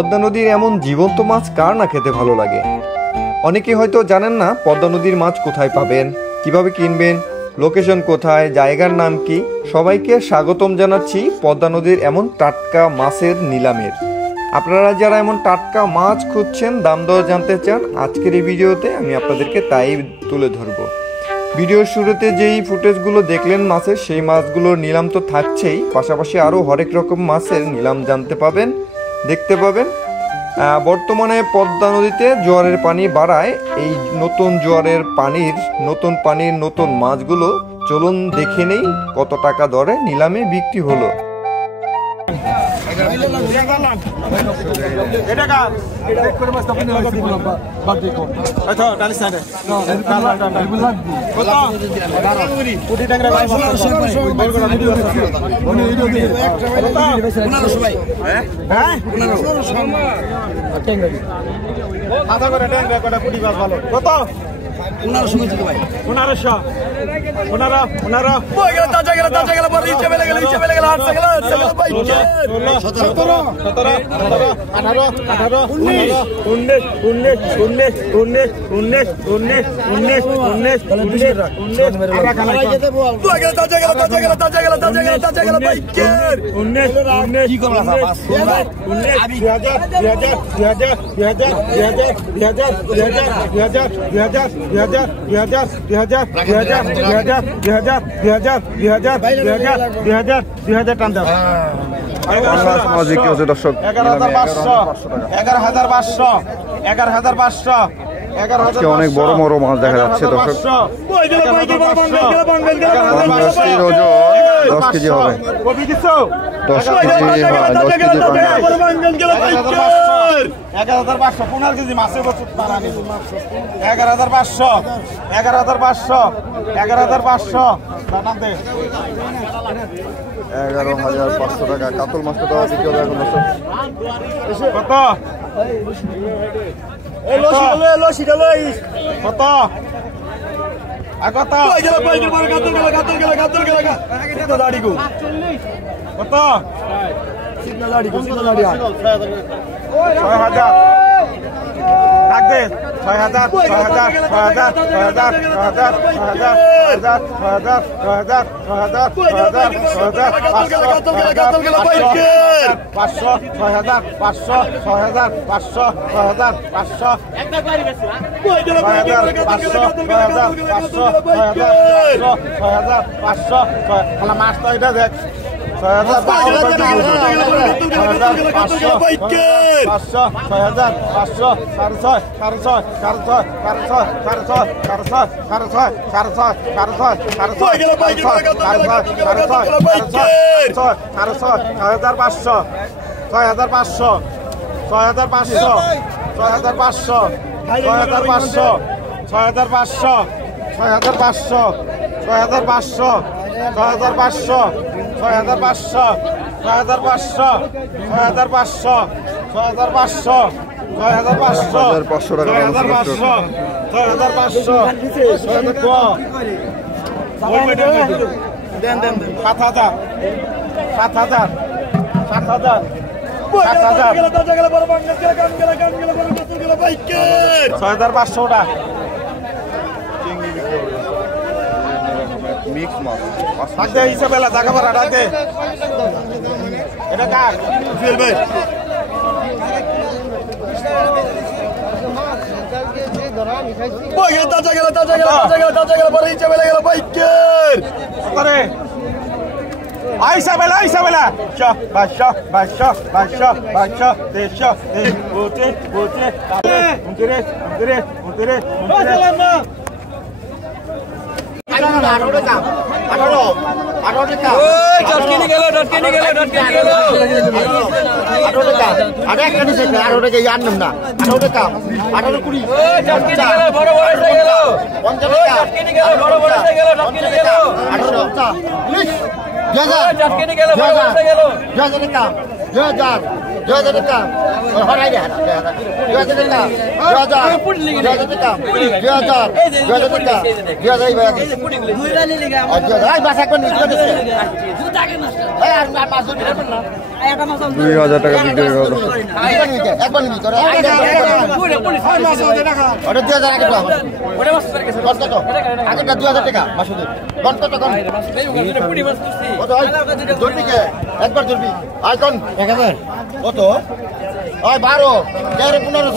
পদ্মা নদীর এমন জীবন্ত মাছ কার না খেতে ভালো লাগে। অনেকে হয়তো জানেন না পদ্মা নদীর মাছ কোথায় পাবেন, কিভাবে কিনবেন, লোকেশন কোথায়, জায়গার নাম কি। সবাইকে স্বাগতম জানাচ্ছি পদ্মা নদীর এমন টাটকা মাছের নিলামের। আপনারা যারা এমন টাটকা মাছ খুঁজছেন, দাম দর জানতে চান, আজকের এই ভিডিওতে আমি আপনাদেরকে তাই তুলে ধরবো। ভিডিওর শুরুতে যেই ফুটেজগুলো দেখলেন মাছের, সেই মাছগুলোর নিলাম তো থাকছেই, পাশাপাশি আরও হরেক রকম মাছের নিলাম জানতে পাবেন, দেখতে পাবেন। বর্তমানে পদ্মা নদীতে জোয়ারের পানি বাড়ায়। এই নতুন জোয়ারের পানির নতুন মাছগুলো চলুন দেখে নেই কত টাকা দরে নিলামে বিক্রি হলো। অনেক বড় বড় মাছ দেখা যাচ্ছে দর্শক। 10 কেজি হবে, 10 কেজি, 11,500 15 কেজি মাছের বছর 11,500 11,500 11,500 11,500 টাকা কাতল মাছটা দেওয়া বিক্রি হবে এখন দর্শক। কত কত কত মাছ তো এটা দেখ 6,500 মিক্স মাছ হিসাবে জায়গা ভাড়া ডাকতে এটা কার জুয়েল ভাই আইসা বেলা 2000 2000 টাকা হরাই দে 2000 টাকা 2000 টাকা 2000 টাকা 2000 এই ভাই আই বাসা কোন নিতে দিছে এই আর মাছ ধরে না 2000 টাকা বিক্রি হয়ে গেল। একবার নিবি তোরা ওটা 2000 আগে দাও কত আগেটা 2000 টাকা মাসুদ কত কত ধরবি কে একবার ধরবি আই কোন 1000 কত ওই 12 13 15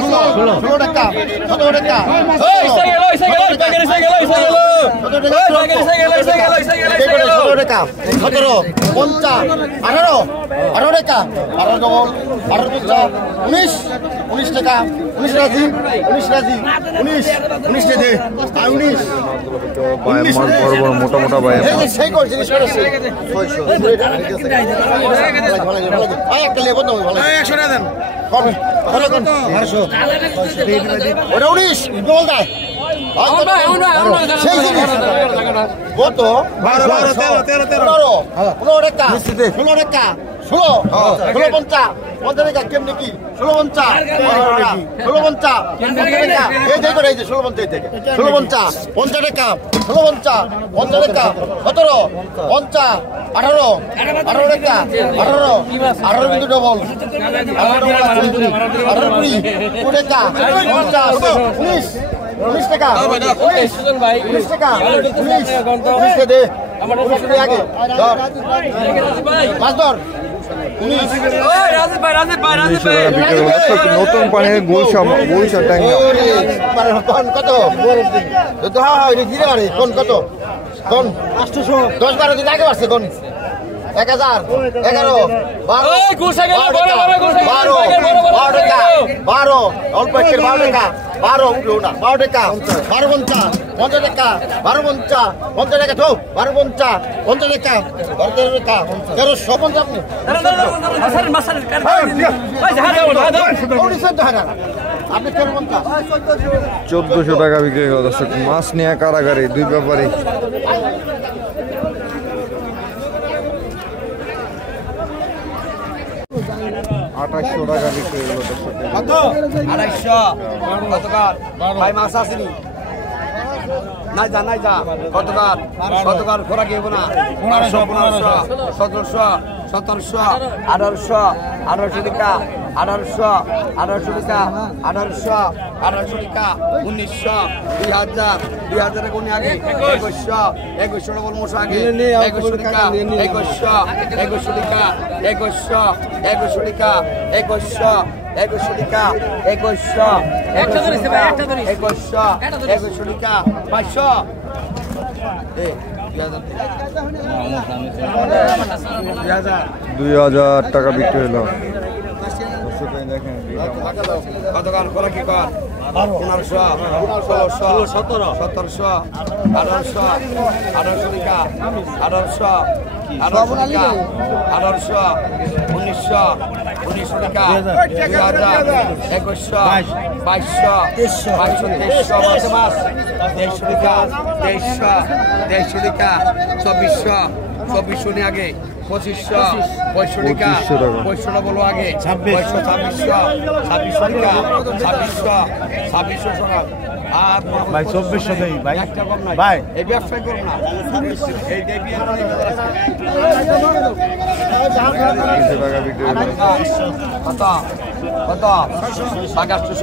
16 টাকা 17 টাকা ওই টাকা 17 50 18 টাকা 18 ডবল 19 টাকা 19 রাজি 19 দে 19 ভাই মাছ বড় বড় মোটা মোটা ভাই সেই কর জিনিস করেছে 600 আই একটা লেবো না ভালো 100 টাকা দেন কোন কোন 1200 ওটা 19 বল দা সেই জিনিস কত 12 13 15 টাকা 16 টাকা 16 50 50 টাকা কেমনে কি 16 50 16 50 এই যে করে এই যে 16 50 থেকে 16 50 50 টাকা 16 50 50 টাকা 17 50 18 টাকা 18 কিন্তু ডবল 18 20 টাকা 50 19 টাকা 19 টাকা 19 দে আমার আগে ধর মাছ ধর নতুন পানি গোলসা ট্যাংরা কত কোন কত কোন 10-12 দিন আগে বাড়ছে কোন 1000 11 12 অল্প একটু 12 টাকা 12 উঠলো না 12 টাকা 12 50 টাকা 12 50 টাকা তো 12 50 টাকা 13 টাকা 1350 আপনি আপনি 1400 টাকা বিক্রি হয়ে গেল। দর্শক মাছ নিয়ে কারাগারে দুই ব্যাপারে 2800 টাকা বিক্রি হয়ে গেল। দর্শক 250 কতকার ভাই মাছ আসেনি নাই যা কতকার খোরা গিয়ে না 1500 1700 1800 টাকা 1800 টাকা 1900 টাকা 2000 কোন আগে 2100 বল মশা আগে 2100 টাকা 2100 টাকা 2100 টাকা 2100 টাকা 500 2000 টাকা বিক্রি হলো। কতকাল করা কি কর 1500 1600 1700 1800 টাকা 1800 টাকা 1900 টাকা 2000 2100 2200 মাস 2300 টাকা 2400 নিয়ে আগে 2500 টাকা 2500 বলো আগে 2600 টাকা 2600 টাকা আর ভাই 2400 দেই ভাই একটা কম নাই ভাই এই ব্যবসা করব না এই টাকা বিক্রি হলো। কত পাগাশো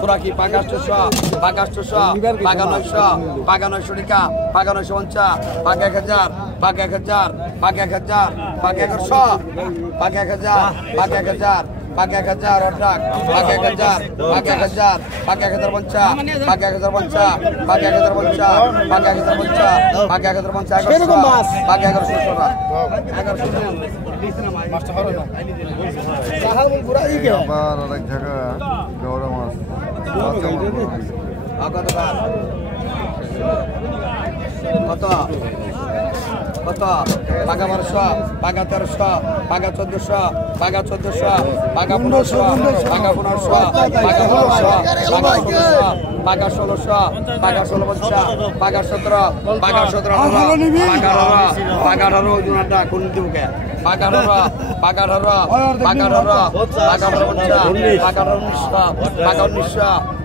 পুরাকি পাগাশো 950 পাগা 900 টাকা পাগা 950 পাগা 1000 পাগা 1100 পাগা 1000 পাগা 1000 অর্থাৎ পাগা 1000 পাগা 1050 পাগা 1050 পাগা 1150 সেরকম মাছ। পাগা 1100 আবার আরেক জায়গা গৌরা মাছ কত কত বাঘা 1200 বাঘা 1300 বাঘা 1400 বাঘা 1400 বাঘা 1500 বাঘা 1500 বাঘা 1600 বাঘা 1600 বাঘা 1650 বাঘা 17 বাঘা 17 বাঘা 18 জুনাটা কোন দিবকে বাঘা 18 বাঘা 18 বাঘা 18 বাঘা 19 বাঘা 19 বাঘা 19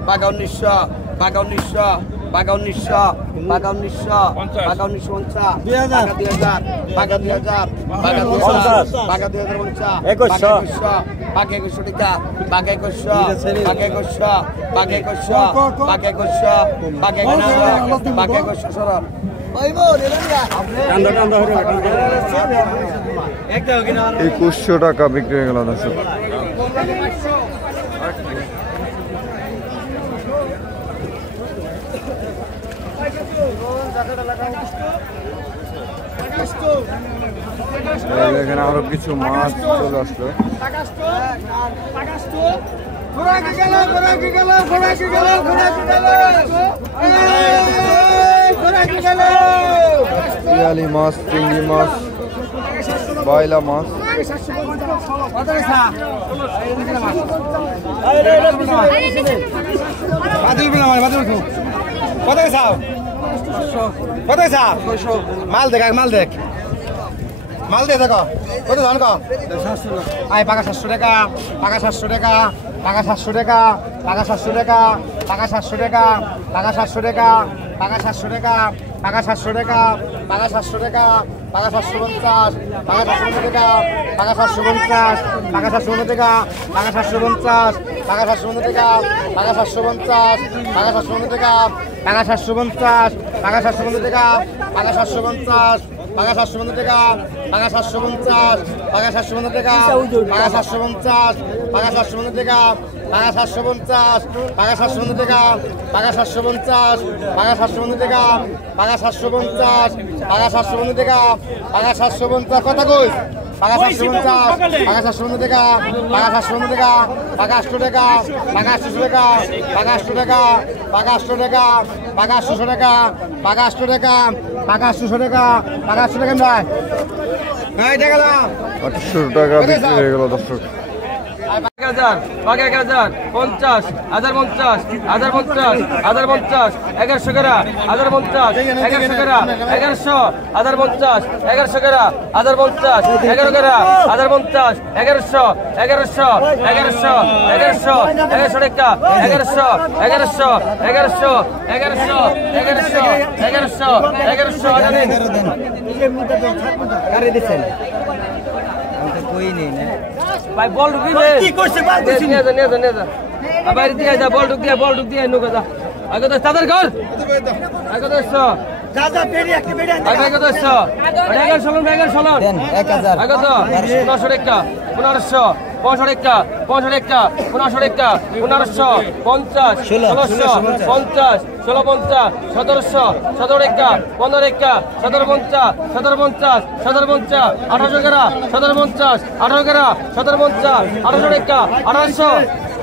বাঘা 19 বাঘা 19 বাঘা 19 বাঘা 19 বাঘা 19 বাঘা 2000 বাঘা 2000 বাঘা 2000 বাঘা 2050 2100 বাঘা 2100 টাকা বাঘা 2100 বাঘা 2100 বাঘা 2100 বাঘা 2100 বাঘা 2100 বাঘা 2100 সরব একুশশো টাকা বিক্রি হয়ে গেল দর্শক। এখানে আরো কিছু মাছ চলে আসলো। পিয়ালি মাছ, চিংড়ি মাছ, বাইলা মাছ, মাল দেখ মাল দেখ মাল দিয়ে দেখো কত ধান কো আয় পাকা 700 টাকা পাকা 700 টাকা পাকা 700 টাকা পাকা 700 টাকা পাকা 700 টাকা পাকা 700 টাকা পাকা 700 টাকা পাকা 700 টাকা পাকা 700 টাকা পাকা 750 পাকা 750 টাকা পাকা 750 পাকা 750 টাকা পাকা 750 পাকা 750 টাকা পাকা 750 পাকা 750 টাকা পাকা 750 পাকা 750 টাকা পাকা 750 পাকা 750 টাকা পাকা 750 পাকা 750 টাকা পাকা 750 পাকা 750 টাকা পাকা 750 পাকা 750 টাকা পাকা 750 পাকা 750 টাকা পাকা 750 পাকা 750 টাকা পাকা 750 কথা কই পাকা 750 পাকা 750 টাকা পাকা 750 টাকা পাকা 800 টাকা পাকা 800 টাকা পাকা 800 টাকা পাকা 800 টাকা পাকা 800 টাকা পাকা 800 টাকা পাকা 800 টাকা পাকা 800 টাকা ভাই এই টাকা দাও 800 টাকা বিক্রি হয়ে গেল দর্শক। 1000 বাঘ 1000 50 1050 1050 1050 1100 করা 1050 1100 করা 1100 1050 1100 করা 1050 11 করা 1050 1100 1100 1100 1100 1100 টাকা 1100 1100 1100 1100 1100 1100 1100 গাড়ি দিচ্ছেন আমি তো কই নেই না ভাই বল ঢুকি দে কি কইছে বাল কইছি নিয়ে যা বাইরে দিয়ে যা বল ঢুক দিয়ে নুকা যা আগে তো তাদের ঘর আগে তো দাদা পেড়ি একটা পেড়ি আগে তো ব্যাগের সলন দেন 1000 আগে তো 900 টাকা 1500 65 টাকা 65 টাকা 1500 টাকা 1500 50 1600 50 1650 1700 17 টাকা 15 টাকা 1750 1750 1750 1800 টাকা 1750 18 টাকা 1750 1800 টাকা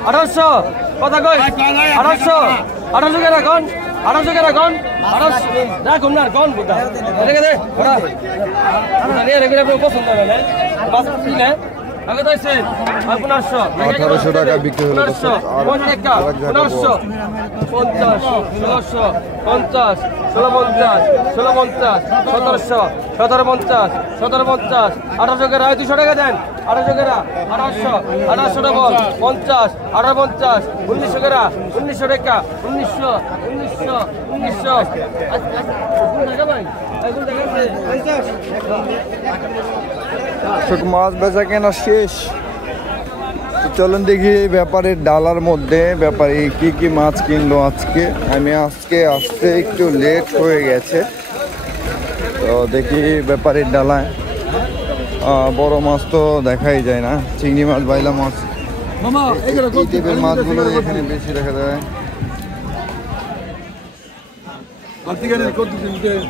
1800 কথা কই 1800 টাকা কোন 1800 টাকা কোন 1800 রাখুন না কোন বুদা দেখে দে ওরা নিয়ে রেগুলা পছন্দ হবে না বাস কি না আগে তো আছে 1800 টাকা বিক্রি হলো দর্শক। আর 1500 50 1600 50 1650 1650 1700 1750 1750 1800 টাকা 200 টাকা দেন 1800 টাকা 1800 টাকা বল 50 1850 1900 টাকা 1900 টাকা 1900 টাকা ভাই দর্শক মাছ বেচা কেনা শেষ। তো চলুন দেখি ব্যাপারের ডালার মধ্যে ব্যাপারে কি কি মাছ কিনলো আজকে। আমি আজকে আসতে একটু লেট হয়ে গেছে, তো দেখি ব্যাপারের ডালায় বড় মাছ তো দেখাই যায় না, চিংড়ি মাছ, বাইলা মাছ, এই টাইপের মাছগুলো এখানে বেশি দেখা যায়।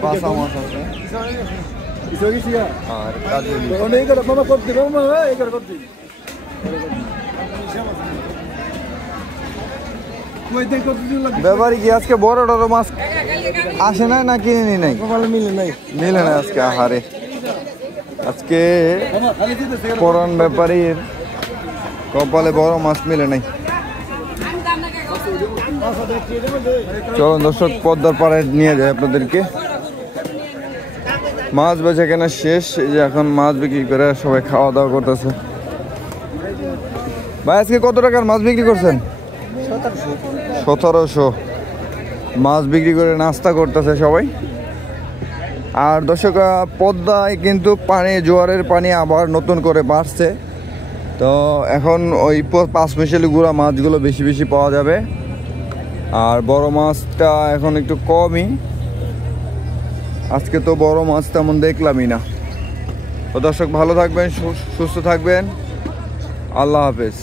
বাসা মাছ আছে আর কাজলি। ব্যাপারী কি আজকে বড় বড় মাছ আসে নাই না কিনে নি নাই? মিলে না আজকে। আহারে, আজকে পরান ব্যাপারীর কপালে বড় মাছ মিলে নাই। চলো দর্শক, পদ্মার পাড়ে নিয়ে যায় আপনাদেরকে। মাছ বেচা কেনা শেষ, এই যে এখন মাছ বিক্রি করে সবাই খাওয়া দাওয়া করতেছে। ভাই আজকে কত টাকার মাছ বিক্রি করছেন? 1700 মাছ বিক্রি করে নাস্তা করতেছে সবাই। আর দর্শক, পদ্মায় কিন্তু পানি, জোয়ারের পানি আবার নতুন করে বাড়ছে, তো এখন ওই 5 মিশালি গুঁড়া মাছগুলো বেশি বেশি পাওয়া যাবে। আর বড় মাছটা এখন একটু কমই, আজকে তো বড় মাছ তেমন দেখলামই না। তো দর্শক, ভালো থাকবেন, সুস্থ থাকবেন, আল্লাহ হাফেজ।